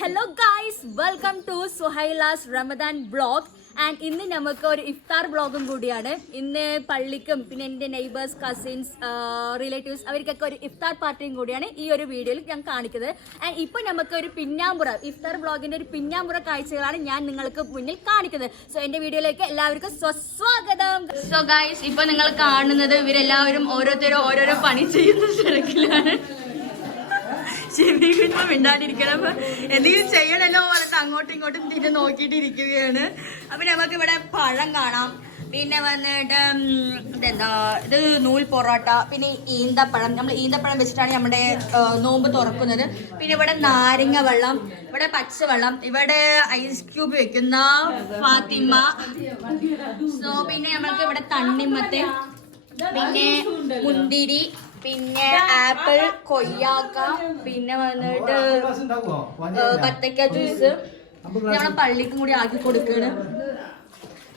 Hello guys, welcome to Suhaila's Ramadan vlog. And ഇന്ന് നമുക്ക് ഒരു ഇഫ്താർ വ്ളോഗും കൂടിയാണ്. ഇന്ന് പള്ളിക്കും പിന്നെ എൻ്റെ നെയ്ബേഴ്സ്, കസിൻസ്, റിലേറ്റീവ്സ് അവർക്കൊക്കെ ഒരു ഇഫ്താർ പാർട്ടിയും കൂടിയാണ് ഈ ഒരു വീഡിയോയിൽ ഞാൻ കാണിക്കുന്നത്. ആൻഡ് ഇപ്പോൾ നമുക്ക് ഒരു പിന്നാമ്പുറ ഇഫ്താർ വ്ളോഗിന്റെ ഒരു പിന്നാമ്പുറ കാഴ്ചകളാണ് ഞാൻ നിങ്ങൾക്ക് മുന്നിൽ കാണിക്കുന്നത്. സോ എൻ്റെ വീഡിയോയിലേക്ക് എല്ലാവർക്കും സ്വസ്വാഗതം. സോ ഗൈസ്, ഇപ്പോൾ നിങ്ങൾ കാണുന്നത് ഇവരെല്ലാവരും ഓരോരോ പണി ചെയ്യുന്ന തിരക്കിലാണ്. ക്ഷമിക്കുമ്പോ മിണ്ടാണ്ടിരിക്കണം, എന്തെങ്കിലും ചെയ്യണല്ലോ പറഞ്ഞിട്ട് അങ്ങോട്ടും ഇങ്ങോട്ടും തിരിഞ്ഞ് നോക്കിയിട്ടിരിക്കുകയാണ്. അപ്പൊ നമുക്ക് ഇവിടെ പഴം കാണാം, പിന്നെ വന്നിട്ട് ഇതെന്താ ഇത് നൂൽ പൊറോട്ട, പിന്നെ ഈന്തപ്പഴം. നമ്മൾ ഈന്തപ്പഴം വെച്ചിട്ടാണ് നമ്മുടെ നോമ്പ് തുറക്കുന്നത്. പിന്നെ ഇവിടെ നാരങ്ങ വെള്ളം, ഇവിടെ പച്ചവെള്ളം, ഇവിടെ ഐസ് ക്യൂബ് വെക്കുന്ന ഫാത്തിമ. സോ പിന്നെ നമ്മൾക്ക് ഇവിടെ തണ്ണിമത്തൻ, പിന്നെ മുന്തിരി, പിന്നെ ആപ്പിൾ, കൊയ്യാക്ക, പിന്നെ വന്നിട്ട് ബത്തക്ക ജ്യൂസ്. നമ്മളെ പള്ളിക്കും കൂടി ആക്കി കൊടുക്കുകയാണ്.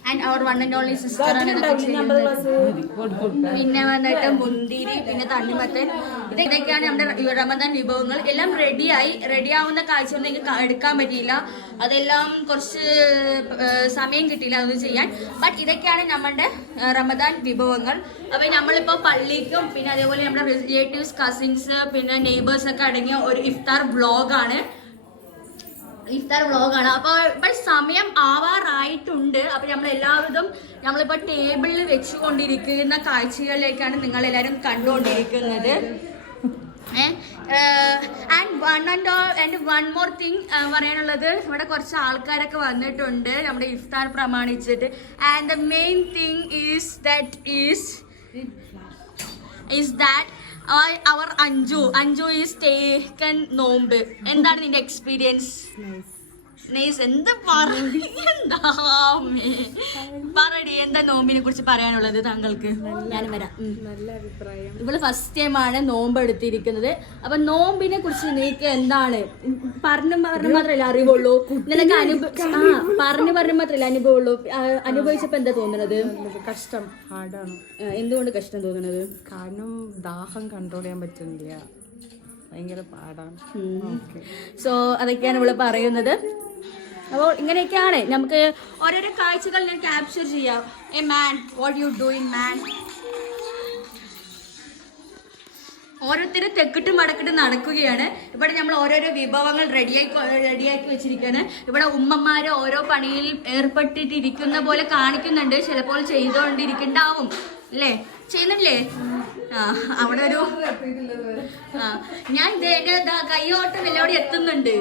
ആൻഡ് അവർ വൺ ആൻഡ് ഓൺലി സിസ്റ്റർ ആണ് ഇതൊക്കെ ചെയ്യുന്നത്. പിന്നെ വന്നിട്ട് മുന്തിരി, പിന്നെ തണ്ണിമത്തൻ. ഇതൊക്കെയാണ് നമ്മുടെ റമദാൻ വിഭവങ്ങൾ. എല്ലാം റെഡി ആവുന്ന കാഴ്ച ഒന്നും എനിക്ക് എടുക്കാൻ പറ്റിയില്ല, അതെല്ലാം കുറച്ച് സമയം കിട്ടിയില്ല അത് ചെയ്യാൻ. ബട്ട് ഇതൊക്കെയാണ് നമ്മുടെ റമദാൻ വിഭവങ്ങൾ. അപ്പൊ നമ്മളിപ്പോ പള്ളിക്കും പിന്നെ അതേപോലെ നമ്മുടെ റിലേറ്റീവ്സ്, കസിൻസ്, പിന്നെ നെയ്ബേഴ്സ് ഒക്കെ അടങ്ങിയ ഒരു ഇഫ്താർ വ്ളോഗാണ്. അപ്പൊ ഇവിടെ സമയം ആവാറായിട്ടുണ്ട്. അപ്പൊ നമ്മളിപ്പോ ടേബിളിൽ വെച്ചുകൊണ്ടിരിക്കുന്ന കാഴ്ചകളിലേക്കാണ് നിങ്ങൾ എല്ലാരും കണ്ടുകൊണ്ടിരിക്കുന്നത്. ആൻഡ് വൺ മോർ തിങ് പറയാനുള്ളത്, ഇവിടെ കുറച്ച് ആൾക്കാരൊക്കെ വന്നിട്ടുണ്ട് നമ്മുടെ ഇഫ്താർ പ്രമാണിച്ചിട്ട്. And the main thing is that our Anju is taken നോമ്പ്. എന്താണ് നിന്റെ എക്സ്പീരിയൻസ്? നൈസ്. എന്താ പറയടി, എന്താ നോമ്പിനെ കുറിച്ച് പറയാനുള്ളത് താങ്കൾക്ക്? ഞാനും വരാം. നല്ല അഭിപ്രായം. ഇവള് ഫസ്റ്റ് ടൈമാണ് നോമ്പ് എടുത്തിരിക്കുന്നത്. അപ്പൊ നോമ്പിനെ കുറിച്ച് നിനക്ക് എന്താണ് പറഞ്ഞു മാത്രമല്ല അറിവുള്ളൂ, നിനക്ക് പറഞ്ഞു മാത്രമല്ല അനുഭവമുള്ളൂ. അനുഭവിച്ചപ്പോ എന്താ തോന്നുന്നത്? കഷ്ടം, ഹാർഡാണ്. എന്തുകൊണ്ട് കഷ്ടം തോന്നുന്നത്? കാരണം ദാഹം കൺട്രോൾ ചെയ്യാൻ പറ്റുന്നില്ല, ഭയങ്കര പാടാണ്. സോ അതൊക്കെയാണ് ഇവള് പറയുന്നത്. അപ്പോൾ ഇങ്ങനെയൊക്കെയാണ് നമുക്ക് ഓരോരോ കാഴ്ചകൾ ഞാൻ ക്യാപ്ചർ ചെയ്യാം. Hey man, what you doing man? ഓരോരുത്തരും തെക്കിട്ടും വടക്കിട്ടും നടക്കുകയാണ്. ഇവിടെ നമ്മൾ ഓരോരോ വിഭവങ്ങൾ റെഡിയാക്കി വെച്ചിരിക്കുകയാണ്. ഇവിടെ ഉമ്മമാര് ഓരോ പണിയിൽ ഏർപ്പെട്ടിട്ടിരിക്കുന്ന പോലെ കാണിക്കുന്നുണ്ട്. ചിലപ്പോൾ ചെയ്തുകൊണ്ടിരിക്കുന്നുണ്ടാവും അല്ലേ? ചെയ്യുന്നില്ലേ? അവിടെ ഒരു ഞാൻ കൈയോട്ടം എല്ലാവരും എത്തുന്നുണ്ട്.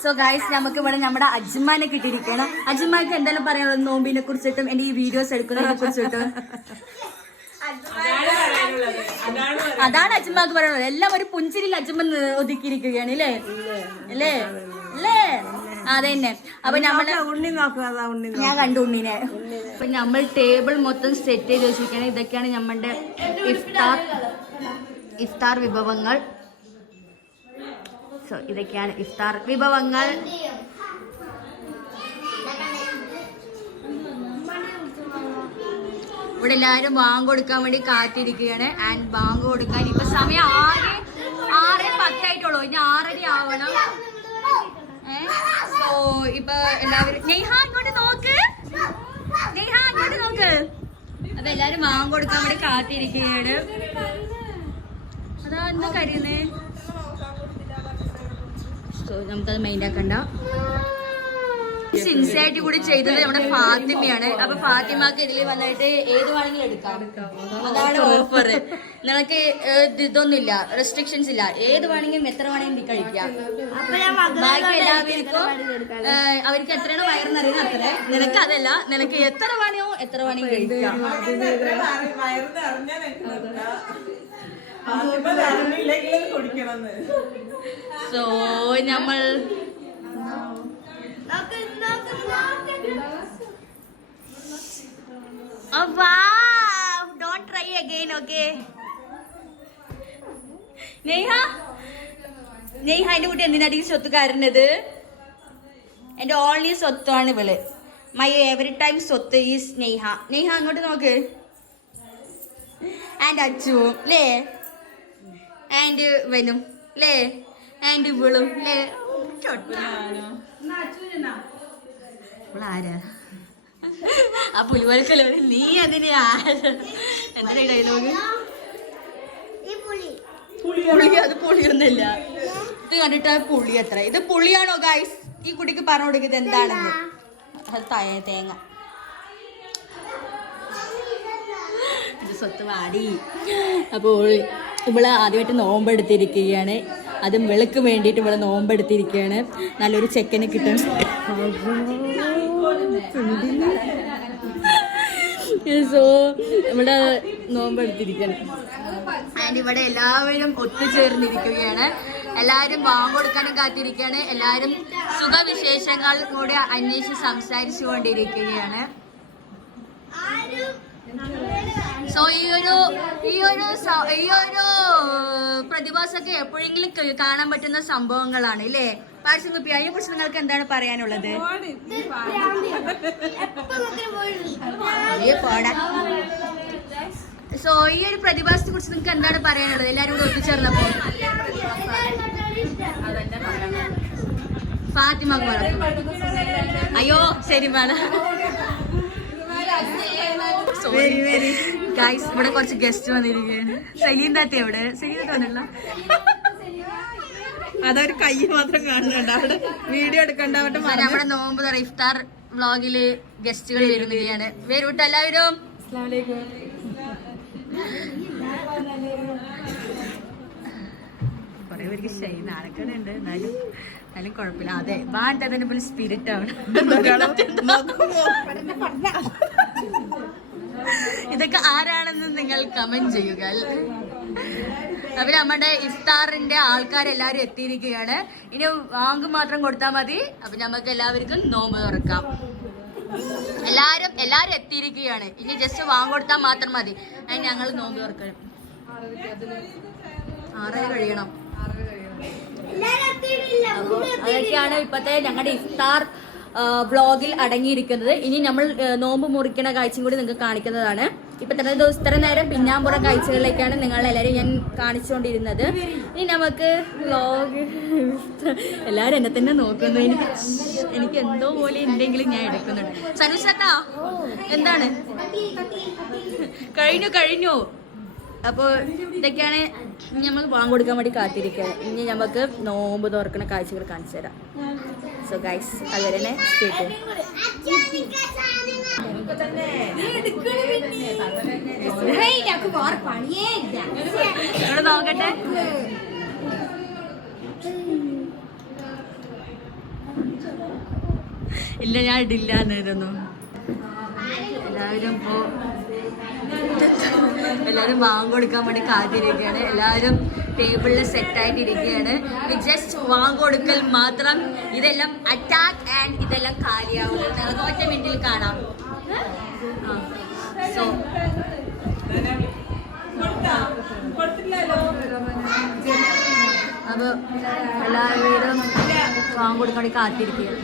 സോ ഗൈസ്, നമുക്ക് ഇവിടെ നമ്മുടെ അജ്മാനെ കിട്ടിയിരിക്കണം. അജ്മാക്ക് എന്തെല്ലാം പറയാനുള്ളത് നോമ്പിനെ കുറിച്ചിട്ടും എന്റെ ഈ വീഡിയോസ് എടുക്കുന്നതിനെ കുറിച്ചിട്ടും? അതാണ് അജ്മാക്ക് പറയാനുള്ളത്. എല്ലാം ഒരു പുഞ്ചിരിയിൽ അജ്മൻ ഒതുക്കിയിരിക്കുകയാണ് അല്ലേ? അതന്നെ. അപ്പൊ ഞാൻ കണ്ടു ഉണ്ണിനെ. അപ്പൊ നമ്മൾ ടേബിൾ മൊത്തം സെറ്റ് ചെയ്ത് വെച്ചിരിക്കുകയാണ്. ഇതൊക്കെയാണ് നമ്മളുടെ ഇഫ്താർ വിഭവങ്ങൾ. സോ ഇതൊക്കെയാണ് ഇഫ്താർ വിഭവങ്ങൾ. ഇവിടെ എല്ലാവരും ബാങ്ക് കൊടുക്കാൻ വേണ്ടി കാത്തിരിക്കുകയാണ്. ആൻഡ് ബാങ്ക് കൊടുക്കാൻ ഇപ്പൊ സമയം 6:10 ഇനി 6:30 ആവണം. സോ ഇപ്പൊ എല്ലാവരും ഇങ്ങോട്ട് നോക്ക്. അപ്പൊ എല്ലാരും ബാങ്ക് കൊടുക്കാൻ വേണ്ടി കാത്തിരിക്കുകയാണ്. അതാ എന്താ കരുന്നേ? സോ നമുക്കത് മൈൻഡ് ആക്കണ്ട. സിൻസിയാരിറ്റി കൂടി ചെയ്തത് നമ്മുടെ ഫാത്തിമയാണ്. അപ്പൊ ഫാത്തിമക്ക് ഇതിൽ വന്നിട്ട് ഏത് വേണമെങ്കിലും എടുക്കാം, അതാണ് ഓഫർ. നിനക്ക് ഇതൊന്നുമില്ല, റെസ്ട്രിക്ഷൻസ് ഇല്ല, ഏത് വേണമെങ്കിലും എത്ര വേണമെങ്കിലും കഴിക്കാം. ബാക്കി എല്ലാവർക്കും അവർക്ക് എത്രയാണോ വയറിനറിയുന്ന അത്ര. നിനക്ക് അതല്ല, നിനക്ക് എത്ര വേണമെങ്കിലും കഴിക്കാം. സോ നമ്മൾ don't try again, okay? Neyha എന്റെ കുട്ടി എന്തിനാണ് സ്വത്തുകാരനത്? എന്റെ ഓൺലി സ്വത്താണ് ഇവള്. മൈ എവറി ടൈം സ്വത്ത് ഈസ് നെയ്ഹ. അങ്ങോട്ട് നോക്ക്. ആൻഡ് അച്ചു അല്ലേ? ആൻഡ് വനും അല്ലേ? ആൻഡ് ഇവളും അല്ലേ? ആരാ ആ പുലിവൽക്കല്ലോ നീ അതിന് ആരാ എന്താ ഡയലോഗ് പുളി അത് പുളിയൊന്നുമില്ല ഇത് കണ്ടിട്ട് പുളി എത്ര ഇത് പുളിയാണോ ഗൈസ് ഈ കുട്ടിക്ക് പറഞ്ഞു കൊടുക്കുന്നത് എന്താണെന്ന് അത് തേങ്ങ ഇത് സ്വത്ത് വാടി അപ്പോൾ ഇവള് ആദ്യമായിട്ട് നോമ്പെടുത്തിരിക്കുകയാണ് അതും വെളുക്ക് വേണ്ടിയിട്ട് ഇവള് നോമ്പെടുത്തിരിക്കുകയാണ് നല്ലൊരു ചെക്കനെ കിട്ടും സോ ഇവിടെ നോമ്പെടുത്തിരിക്കുകയാണ് ആൻഡ് ഇവിടെ എല്ലാവരും ഒത്തുചേർന്നിരിക്കുകയാണ് എല്ലാവരും ബാങ്ക് കൊടുക്കാനും കാത്തിരിക്കുകയാണ് എല്ലാവരും സുഖവിശേഷങ്ങൾ കൂടെ അന്വേഷിച്ച് സംസാരിച്ചു കൊണ്ടിരിക്കുകയാണ് സോ ഈ ഒരു പ്രതിഭാസമൊക്കെ എപ്പോഴെങ്കിലും കാണാൻ പറ്റുന്ന സംഭവങ്ങളാണ് അല്ലേ പാർശ്വകുപ്പി അതിനെ കുറിച്ച് നിങ്ങൾക്ക് എന്താണ് പറയാനുള്ളത് സോ ഈ ഒരു പ്രതിഭാസത്തെ കുറിച്ച് നിങ്ങൾക്ക് എന്താണ് പറയാനുള്ളത് എല്ലാരും കൂടെ ഒത്തുചേർന്നപ്പോ ഫാത്തിമ അയ്യോ ശരി മാഡം സോറി ഗൈസ് ഇവിടെ കുറച്ച് ഗസ്റ്റ് വന്നിരിക്കുകയാണ് സലീം താത്തി എവിടെ സലീം താത്തി വന്നില്ല അതൊരു കൈ മാത്രം കാണുന്നുണ്ട് അവിടെ വീഡിയോ എടുക്കണ്ട നമ്മുടെ നോമ്പ് തുറ ഇഫ്താർ വ്ളോഗില് ഗസ്റ്റുകൾ വരുന്നതാണ് വരൂട്ട് എല്ലാവരും കൊറേ പേർക്ക് നാണക്കേടുണ്ട് എന്നാലും കുഴപ്പമില്ല അതെ വാട്ടതിന്റെ പോലെ സ്പിരിറ്റ് ആണ് ഇതൊക്കെ ആരാണെന്ന് നിങ്ങൾ കമന്റ് ചെയ്യുക അപ്പൊ നമ്മുടെ ഇഫ്താറിന്റെ ആൾക്കാരെല്ലാരും എത്തിയിരിക്കുകയാണ് ഇനി വാങ്ക് മാത്രം കൊടുത്താൽ മതി അപ്പൊ നമുക്ക് എല്ലാവർക്കും നോമ്പ് തുറക്കാം എല്ലാരും എത്തിയിരിക്കുകയാണ് ഇനി ജസ്റ്റ് വാങ്ങ് കൊടുത്താൽ മാത്രം മതി അതിന് ഞങ്ങൾ നോമ്പ് തുറക്കണം 6 കഴിയണം അപ്പൊ അതൊക്കെയാണ് ഇപ്പത്തെ ഞങ്ങളുടെ ഇഫ്താർ വ്ളോഗിൽ അടങ്ങിയിരിക്കുന്നത് ഇനി നമ്മൾ നോമ്പ് മുറിക്കണ കാഴ്ചയും കൂടി നിങ്ങൾക്ക് കാണിക്കുന്നതാണ് ഇപ്പൊ ഇത്ര നേരം പിന്നാമ്പുറം കാഴ്ചകളിലേക്കാണ് നിങ്ങളെല്ലാവരും ഞാൻ കാണിച്ചുകൊണ്ടിരുന്നത് ഇനി നമുക്ക് വ്ളോഗ് എല്ലാവരും എന്നെ തന്നെ നോക്കുന്നു എനിക്ക് എന്തോ പോലെ എന്തെങ്കിലും ഞാൻ എടുക്കുന്നുണ്ട് സനുഷേട്ടാ എന്താണ് കഴിഞ്ഞു അപ്പോൾ ഇതൊക്കെയാണ് നമ്മൾ വാങ്ങി കൊടുക്കാൻ വേണ്ടി കാത്തിരിക്കുകയാണ് ഇനി നമുക്ക് നോമ്പ് തുറക്കുന്ന കാഴ്ചകൾ കാണിച്ചു തരാം സോ ഗൈസ് അതുവരെ തന്നെ സ്റ്റേ ട്യൂൺ നോക്കട്ടെ ഇല്ല ഞാൻ ഇടില്ല എന്നായിരുന്നു എല്ലാവരും വാങ്ങ് കൊടുക്കാൻ വേണ്ടി കാത്തിരിക്കുകയാണ് എല്ലാവരും ടേബിളിൽ സെറ്റായിട്ടിരിക്കുകയാണ് ജസ്റ്റ് വാങ്ങ് കൊടുക്കൽ മാത്രം ഇതെല്ലാം അറ്റാക്ക് ആൻഡ് ഇതെല്ലാം കാലിയാവുന്നത് നിങ്ങൾക്ക് ഒറ്റ മിനിറ്റിൽ കാണാം സോ അപ്പൊ എല്ലാവരും വാങ്ങ് കൊടുക്കാൻ വേണ്ടി കാത്തിരിക്കുകയാണ്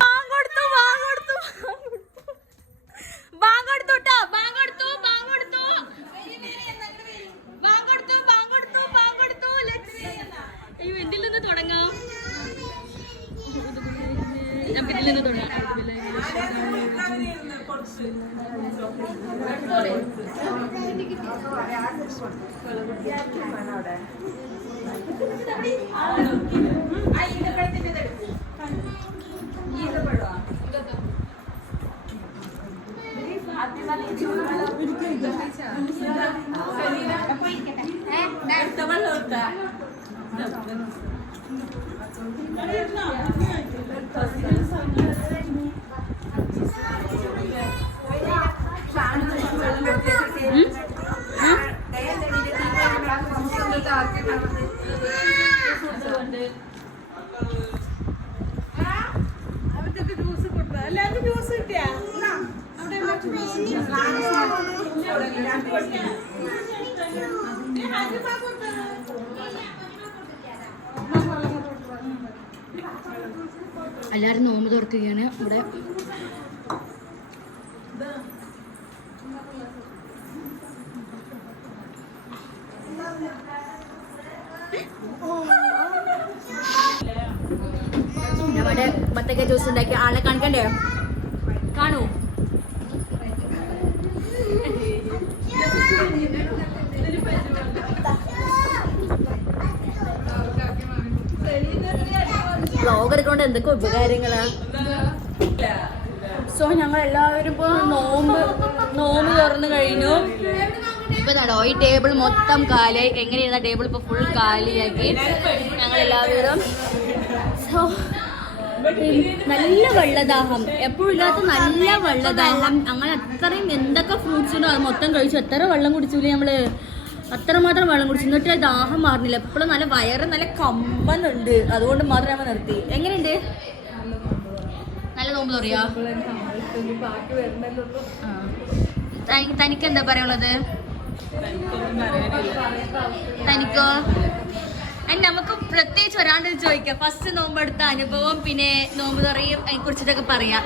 എല്ലാവരും നോമ്പ് തുറക്കുകയാണ് ഇവിടെ ബത്തക്ക ജ്യൂസ് ഉണ്ടാക്കി ആളെ കാണിക്കണ്ടേ? കാണൂ. വ്ലോഗ് എടുക്കൊണ്ട് എന്തൊക്കെ ഉപകാരങ്ങളാ. സോ ഞങ്ങൾ എല്ലാവരും ഇപ്പൊ നോമ്പ് തുറന്നു കഴിഞ്ഞു. ഇപ്പൊ നടോ ഈ ടേബിൾ മൊത്തം കാലിയായി. എങ്ങനെയാ ടേബിൾ ഇപ്പൊ ഫുൾ കാലിയാക്കി ഞങ്ങൾ എല്ലാവരും. സോ നല്ല വെള്ളദാഹം, എപ്പോഴും ഇല്ലാത്ത നല്ല വെള്ളദാഹം. അങ്ങനെ അത്രയും എന്തൊക്കെ ഫ്രൂട്ട്സ് ഉണ്ടോ അത് മൊത്തം കഴിച്ചു. എത്ര വെള്ളം കുടിച്ചില്ലേ നമ്മള്, അത്രമാത്രം വെള്ളം കുടിച്ചു. എന്നിട്ട് ദാഹം മാറുന്നില്ല. എപ്പോഴും നല്ല വയറ് നല്ല കമ്പന്നുണ്ട്. അതുകൊണ്ട് മാത്രം നമ്മൾ നിർത്തി. എങ്ങനെയുണ്ട്? നല്ല നോമ്പ് പറയാ. തനിക്ക് എന്താ പറയാനുള്ളത്? തനിക്കോ? നമുക്ക് പ്രത്യേകിച്ച് ഒരാണ്ട് ചോദിക്കാം. ഫസ്റ്റ് നോമ്പെടുത്ത അനുഭവം, പിന്നെ നോമ്പ് തുറയും കുറിച്ചിട്ടൊക്കെ പറയാം.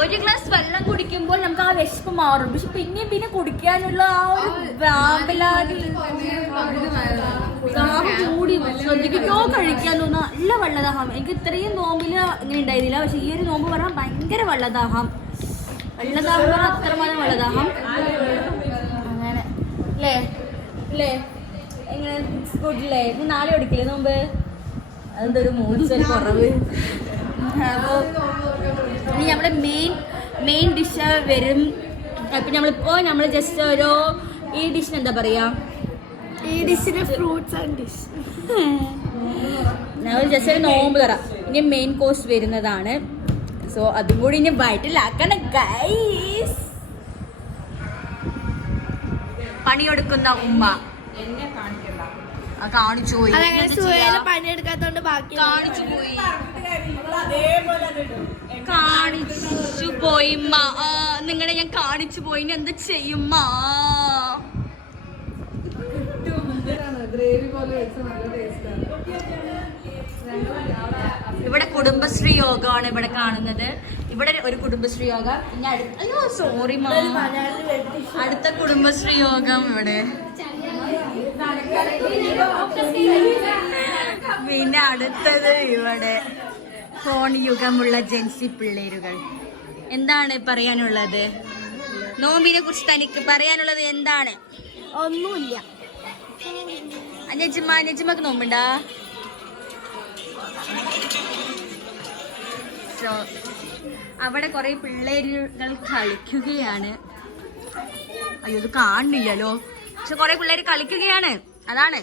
ഒരു ഗ്ലാസ് വെള്ളം കുടിക്കുമ്പോൾ നമുക്ക് ആ വിശപ്പ് മാറും. പക്ഷെ പിന്നെ കുടിക്കാനുള്ള ആ ഒരു ദാഹം കൂടി ശ്രദ്ധിക്കോ കഴിക്കാനോ നല്ല വെള്ളദാഹം. എനിക്ക് ഇത്രയും നോമ്പില് ഇങ്ങനെ ഉണ്ടായിരുന്നില്ല. പക്ഷെ ഈ ഒരു നോമ്പ് പറയാൻ ഭയങ്കര വെള്ളദാഹം പറഞ്ഞാൽ അത്രമാത്രം വെള്ളദാഹം. അങ്ങനെ അല്ലേ എങ്ങനെ സ്കൂട്ടില്ലേ? നാളെ ഓടിക്കില്ലേ നോമ്പ്? അതെന്തൊരു മൂടിച്ചൊരു കുറവ്. അപ്പോൾ ഇനി നമ്മുടെ മെയിൻ ഡിഷ് വരും. അപ്പം നമ്മൾ ജസ്റ്റ് ഓരോ ഈ ഡിഷിന് എന്താ പറയാ? ഈ ഡിഷിന് ഫ്രൂട്ട്സ് ആൻഡ് ഡിഷ്. ഞങ്ങൾ ജസ്റ്റ് ഒരു നോമ്പ് തരാം. ഇനി മെയിൻ കോഴ്സ് വരുന്നതാണ്. സോ അതും കൂടി ഇനി വയറ്റിലാക്കണം ഗൈസ്. പണിയെടുക്കുന്ന ഉമ്മ കാണിച്ചു പോയി. പണിയെടുക്കാത്തോണ്ട് ബാക്കി കാണിച്ചു പോയി. നിങ്ങളെ ഞാൻ കാണിച്ചു പോയി. ഇനി എന്താ ചെയ്യുമ്മ? ഇവിടെ കുടുംബശ്രീ യോഗമാണ് ഇവിടെ കാണുന്നത്. ഇവിടെ ഒരു കുടുംബശ്രീ യോഗം. അടുത്ത കുടുംബശ്രീ യോഗം ഇവിടെ. പിന്നെ അടുത്തത് ഇവിടെ ഫോൺ യുഗമുള്ള ജെൻസി പിള്ളേരുകൾ. എന്താണ് പറയാനുള്ളത്? നോമ്പിനെ കുറിച്ച് തനിക്ക് പറയാനുള്ളത് എന്താണ്? ഒന്നുമില്ല. നെജിമക്ക് നോമ്പുണ്ടാ? അവിടെ കുറെ പിള്ളേരുകൾ കളിക്കുകയാണ്. അയ്യോ ഇത് കാണുന്നില്ലല്ലോ. പക്ഷെ കുറെ പിള്ളേര് കളിക്കുകയാണ്. അതാണ്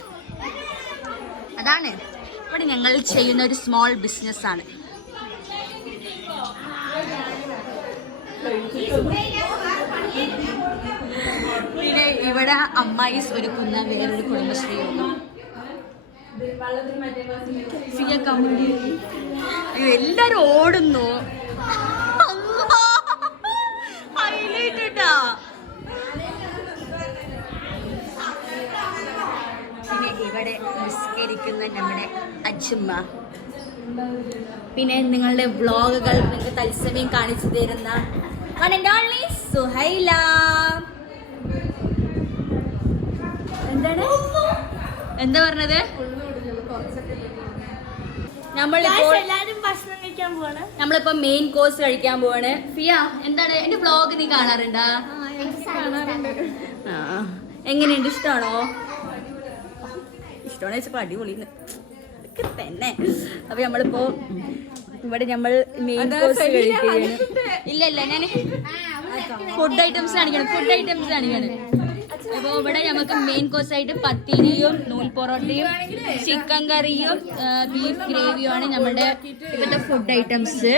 ഇവിടെ ഞങ്ങൾ ചെയ്യുന്ന ഒരു സ്മോൾ ബിസിനസ് ആണ്. പിന്നെ ഇവിടെ അമ്മായിസ് ഒരുക്കുന്ന വേറൊരു കുടുംബശ്രീ യോഗം. എല്ലാരും ഓടുന്നു. ഹൈലൈറ്റാ. പിന്നെ ഇവിടെ നിസ്കരിക്കുന്ന നമ്മുടെ അച്ഛമ്മ. പിന്നെ നിങ്ങളുടെ വ്ളോഗുകൾ നിങ്ങൾക്ക് തത്സമയം കാണിച്ചു തരുന്ന സുഹൈല. എന്താ പറഞ്ഞത്? നമ്മളിപ്പോ മെയിൻ കോഴ്സ് കഴിക്കാൻ പോവാണ്. ഫിയ എന്താണ് എന്റെ വ്ളോഗ് നീ കാണാറുണ്ടാ? എങ്ങനെയുണ്ട്? ഇഷ്ടമാണോ? ഇഷ്ടമാണോ വെച്ചപ്പോ അടിപൊളി തന്നെ. അപ്പൊ നമ്മളിപ്പോ ഇവിടെ നമ്മൾ മെയിൻ കോഴ്സ് കഴിക്കുകയാണ്. ഇല്ല ഞാൻ ഫുഡ് ഐറ്റംസ് കാണിക്കണം. അപ്പൊ ഇവിടെ നമുക്ക് മെയിൻ കോഴ്സ് ആയിട്ട് പത്തിരിയും നൂൽ പൊറോട്ടയും ചിക്കൻ കറിയും ബീഫ് ഗ്രേവിയും ആണ് നമ്മുടെ ഇവിടുത്തെ ഫുഡ് ഐറ്റംസ്.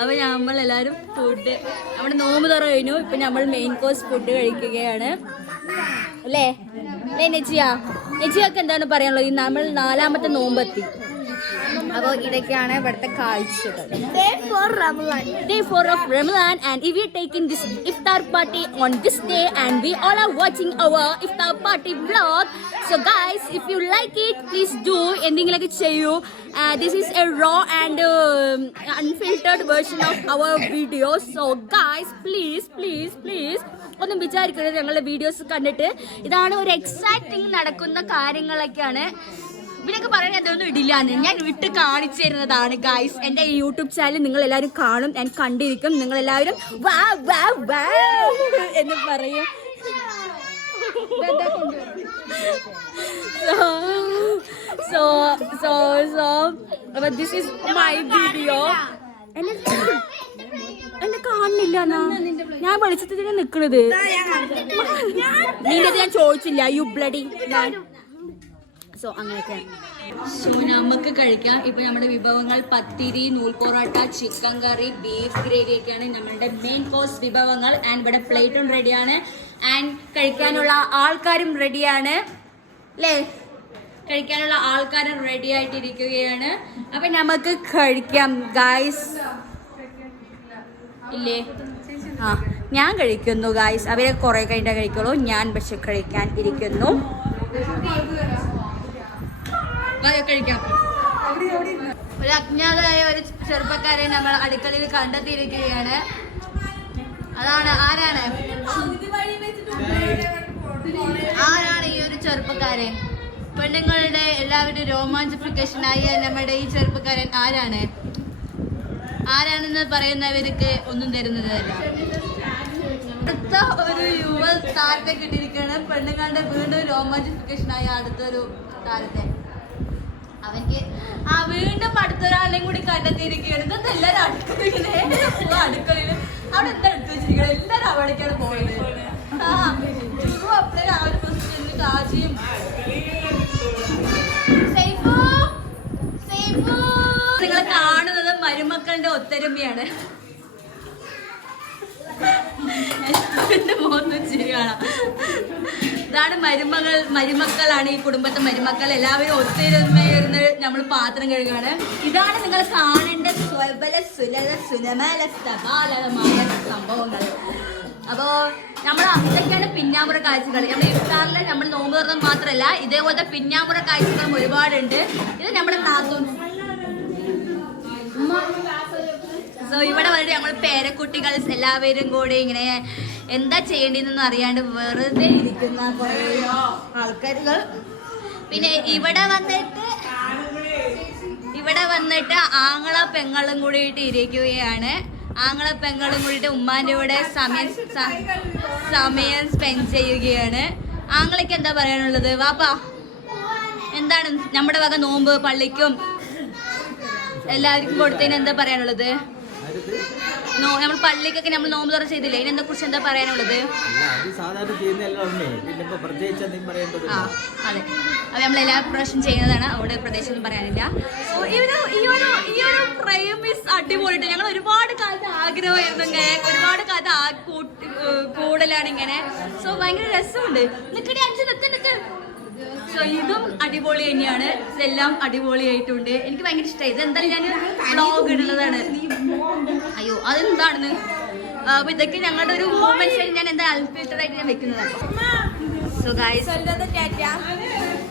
അപ്പൊ നമ്മളെല്ലാരും ഫുഡ് നമ്മുടെ നോമ്പ് തുറ കഴിഞ്ഞു. ഇപ്പൊ നമ്മൾ മെയിൻ കോഴ്സ് ഫുഡ് കഴിക്കുകയാണ് അല്ലേ നെച്ചിയൊക്കെ എന്താണ് പറയാനുള്ളത്? നമ്മൾ 4ാമത്തെ നോമ്പെത്തി. അപ്പോൾ ഇതൊക്കെയാണ് ഇവിടുത്തെ കാഴ്ചകൾ. Day for Ramadan. Day 4 of Ramadan, and if we are taking this iftar party on this day, and we all are watching our iftar party vlog. So guys, if you like it, please do എന്തെങ്കിലുമൊക്കെ ചെയ്യൂ. This is a raw and unfiltered version of our videos. So guys, please ഒന്നും വിചാരിക്കരുത് ഞങ്ങളുടെ videos കണ്ടിട്ട് ഇതാണ് ഒരു exciting നടക്കുന്ന കാര്യങ്ങളൊക്കെയാണ്. ഇവരൊക്കെ പറയുന്നത് അതൊന്നും ഇടില്ലാന്ന് ഞാൻ വിട്ട് കാണിച്ചു തരുന്നതാണ് ഗൈസ്. എൻ്റെ ഈ യൂട്യൂബ് ചാനൽ നിങ്ങൾ എല്ലാവരും കാണും, ഞാൻ കണ്ടിരിക്കും. നിങ്ങൾ എല്ലാവരും വാ വാ വാ എന്ന് പറയും. So this is my video. എന്നെ കാണുന്നില്ല, ഞാൻ വെളിച്ചത്തിന് നിക്കണത്. നിന്റെ ഞാൻ ചോദിച്ചില്ല യു ബ്ലഡി. സോ അങ്ങനെയൊക്കെയാണ്. സോ നമുക്ക് കഴിക്കാം. ഇപ്പൊ നമ്മുടെ വിഭവങ്ങൾ പത്തിരി, നൂൽ പൊറോട്ട, ചിക്കൻ കറി, ബീഫ് ഗ്രേവി ഒക്കെയാണ് നമ്മളുടെ മെയിൻ കോഴ്സ് വിഭവങ്ങൾ. ആൻഡ് ഇവിടെ പ്ലേറ്റും റെഡിയാണ്, ആൻഡ് കഴിക്കാനുള്ള ആൾക്കാരും റെഡിയാണ് അല്ലേ? കഴിക്കാനുള്ള ആൾക്കാരും റെഡി ആയിട്ടിരിക്കുകയാണ്. അപ്പൊ നമുക്ക് കഴിക്കാം ഗായ്സ്. ഇല്ലേ? ആ ഞാൻ കഴിക്കുന്നു ഗായ്സ്. അവരെ കുറെ കഴിഞ്ഞാൽ കഴിക്കുള്ളൂ, ഞാൻ പക്ഷെ കഴിക്കാൻ ഇരിക്കുന്നു. കഴിക്കാം. ഒരു അജ്ഞാതയായ ഒരു ചെറുപ്പക്കാരെ നമ്മൾ അടുക്കളയിൽ കണ്ടെത്തിയിരിക്കുകയാണ്. ആരാണ് ഈ ഒരു ചെറുപ്പക്കാരൻ? പെണ്ണുങ്ങളുടെ എല്ലാവരും രോമാഞ്ചിഫിക്കേഷനായ നമ്മുടെ ഈ ചെറുപ്പക്കാരൻ ആരാണെന്ന് പറയുന്നവർക്ക് ഒന്നും തരുന്നതല്ല. അടുത്ത ഒരു യുവ താരത്തെ കിട്ടിയിരിക്കുകയാണ്. പെണ്ണുങ്ങളുടെ വീണ്ടും രോമാഞ്ചിഫിക്കേഷനായ അടുത്തൊരു താരത്തെ. അവൻക്ക് വീണ്ടും അടുത്തൊരാളെയും കൂടി കണ്ടെത്തിയിരിക്കുകയാണ്. ഇതൊന്നും എല്ലാവരും അടുക്കളയിൽ അവിടെ എന്താ എടുത്തു വെച്ചിരിക്കുന്നത്? എല്ലാവരും അവിടേക്കാണ് പോയത്. അപ്പോഴേ ആ ഒരു പൊസിഷനിൽ കാജിയും നിങ്ങൾ കാണുന്നത് മരുമക്കളുടെ ഒത്തൊരുമയാണ്. ഇതാണ് മരുമക്കളാണ് ഈ കുടുംബത്തെ മരുമക്കൾ. എല്ലാവരും ഒത്തൊരുമയിരുന്ന് നമ്മൾ പാത്രം കഴുകാണ്. ഇതാണ് നിങ്ങൾ കാണേണ്ട സുലഭമായ സംഭവങ്ങൾ. അപ്പോ ഇതൊക്കെയാണ് പിന്നാമ്പുറ കാഴ്ചകൾ. നമ്മുടെ ഇഫ്താറിൽ നമ്മൾ നോമ്പ് തുറന്നത് മാത്രമല്ല, ഇതേപോലത്തെ പിന്നാമ്പുറ കാഴ്ചകളും ഒരുപാടുണ്ട്. ഇത് നമ്മുടെ നാത്തൂൻ. സോ ഇവിടെ വന്നിട്ട് നമ്മൾ പേരക്കുട്ടികൾ എല്ലാവരും കൂടി ഇങ്ങനെ എന്താ ചെയ്യേണ്ടതെന്നൊന്നും അറിയാണ്ട് വെറുതെ ഇരിക്കുന്ന കുറേ ആൾക്കാരുകൾ. പിന്നെ ഇവിടെ വന്നിട്ട് ആങ്ങള പെങ്ങളും കൂടിയിട്ട് ഇരിക്കുകയാണ്. ആങ്ങള പെങ്ങളും കൂടിയിട്ട് ഉമ്മാൻ്റെ കൂടെ സമയം സ്പെൻഡ് ചെയ്യുകയാണ്. ആങ്ങളയ്ക്ക് എന്താ പറയാനുള്ളത്? വാപ്പാ, എന്താണ് നമ്മുടെ വക നോമ്പ് പള്ളിക്കും എല്ലാവർക്കും കൊടുത്തതിന് എന്താ പറയാനുള്ളത്? നമ്മൾ പള്ളിക്കൊക്കെ നമ്മൾ നോമ്പ് തുറ ചെയ്തില്ലേ, ഇതിനെ കുറിച്ച് എന്താ പറയാനുള്ളത്? അതെ, അത് നമ്മൾ എല്ലാ പ്രാവശ്യം ചെയ്യുന്നതാണ്, അവിടെ പ്രദേശം പറയാനില്ല. സോ ഈ ഒരു ഫ്രെയിം ഈസ് അടിപൊളിയിട്ട് ഞങ്ങൾ ഒരുപാട് കാലത്ത് ആഗ്രഹമായിരുന്നു ഇങ്ങനെ, ഒരുപാട് കാലത്ത് കൂടലാണ് ഇങ്ങനെ. സോ ഭയങ്കര രസമുണ്ട്. നിൽക്കണേ അഞ്ച് നിൽക്ക്. സോ ഇതും അടിപൊളി തന്നെയാണ്. ഇതെല്ലാം അടിപൊളിയായിട്ടുണ്ട്. എനിക്ക് ഭയങ്കര ഇഷ്ടമായി. ഇതെന്തായാലും ഞാൻ വ്ളോഗ് ഇടുന്നതാണ്. അയ്യോ അതെന്താണെന്ന്. അപ്പൊ ഇതൊക്കെ ഞങ്ങളുടെ ഒരു മൂമെന്റ്സ് ഞാൻ എന്താ അൺഫിൽറ്റഡ് ആയിട്ട് ഞാൻ വെക്കുന്നതാണ്. സോ ഗൈസ്,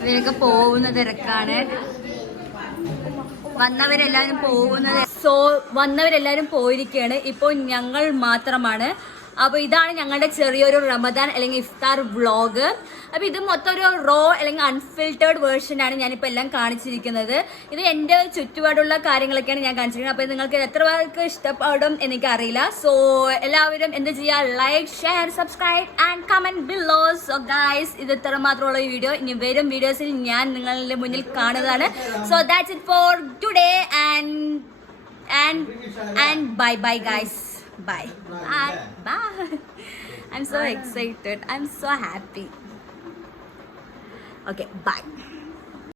ഇവരൊക്കെ പോകുന്ന തിരക്കാണ്. വന്നവരെല്ലാരും പോയിരിക്കുകയാണ്. ഇപ്പോൾ ഞങ്ങൾ മാത്രമാണ്. അപ്പോൾ ഇതാണ് ഞങ്ങളുടെ ചെറിയൊരു റമദാൻ അല്ലെങ്കിൽ ഇഫ്താർ വ്ളോഗ്. അപ്പോൾ ഇത് മൊത്തം ഒരു റോ അല്ലെങ്കിൽ അൺഫിൽറ്റേർഡ് വേർഷനാണ് ഞാനിപ്പോൾ എല്ലാം കാണിച്ചിരിക്കുന്നത്. ഇത് എൻ്റെ ചുറ്റുപാടുള്ള കാര്യങ്ങളൊക്കെയാണ് ഞാൻ കാണിച്ചിരിക്കുന്നത്. അപ്പോൾ നിങ്ങൾക്ക് എത്ര പേർക്ക് ഇഷ്ടപ്പെടും എനിക്കറിയില്ല. സോ എല്ലാവരും എന്ത് ചെയ്യുക? Like, share, subscribe and comment below. So guys, ഇത് ഇത്ര മാത്രമുള്ള ഈ വീഡിയോ. ഇനി വരും വീഡിയോസിൽ ഞാൻ നിങ്ങളുടെ മുന്നിൽ കാണുന്നതാണ്. So that's it for today and bye guys. Bye. I'm so excited. I'm so happy. Okay, bye.